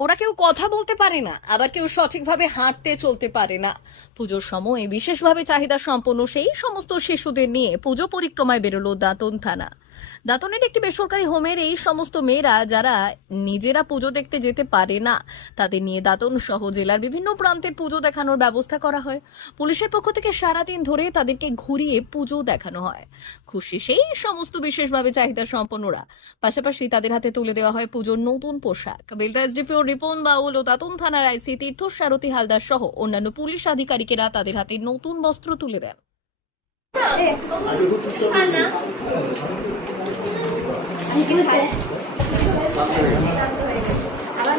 ওরা কেউ কথা বলতে পারে না, আবার কেউ সঠিকভাবে হাঁটতে চলতে পারে না। পুজোর সময় বিশেষভাবে চাহিদা সম্পন্ন সেই সমস্ত শিশুদের নিয়ে পুজো পরিক্রমায় বেরোলো দাঁতন থানা। দাঁতনের একটি বেসরকারি হোমের এই সমস্ত মেয়েরা, যারা নিজেরা পুজো দেখতে যেতে পারে না, তাদের নিয়ে দাঁতন সহ জেলার বিভিন্ন প্রান্তের পুজো দেখানোর ব্যবস্থা করা হয়। পুলিশের পক্ষ থেকে সারাদিন ধরে তাদেরকে ঘুরিয়ে পুজো দেখানো হয়। খুশি সেই সমস্ত বিশেষভাবে চাহিদা সম্পন্নরা। পাশাপাশি তাদের হাতে তুলে দেওয়া হয় পুজোর নতুন পোশাক। বেলদা এসডিপিও রিপন বাউল ও তাতুন থানার আইসি তীর্থ সারথী হালদার সহ অন্যান্য পুলিশ আধিকারিকেরা তাদের হাতে নতুন বস্ত্র তুলে দেন। আবার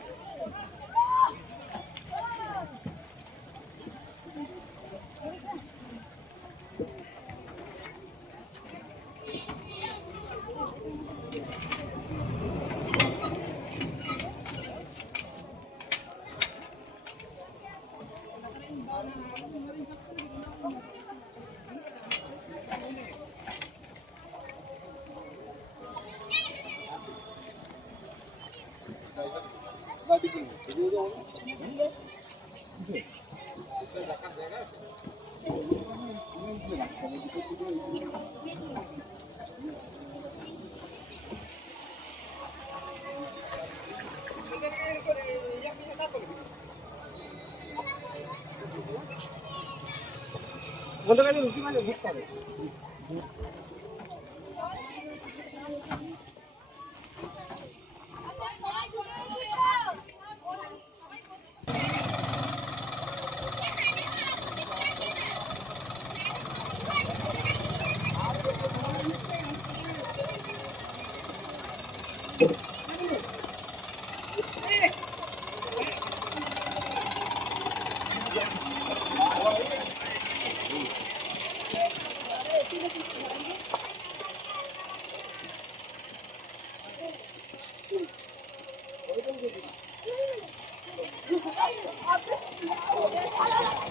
বন্ধ কাজে রুটি মানে ভুট করে Thank you.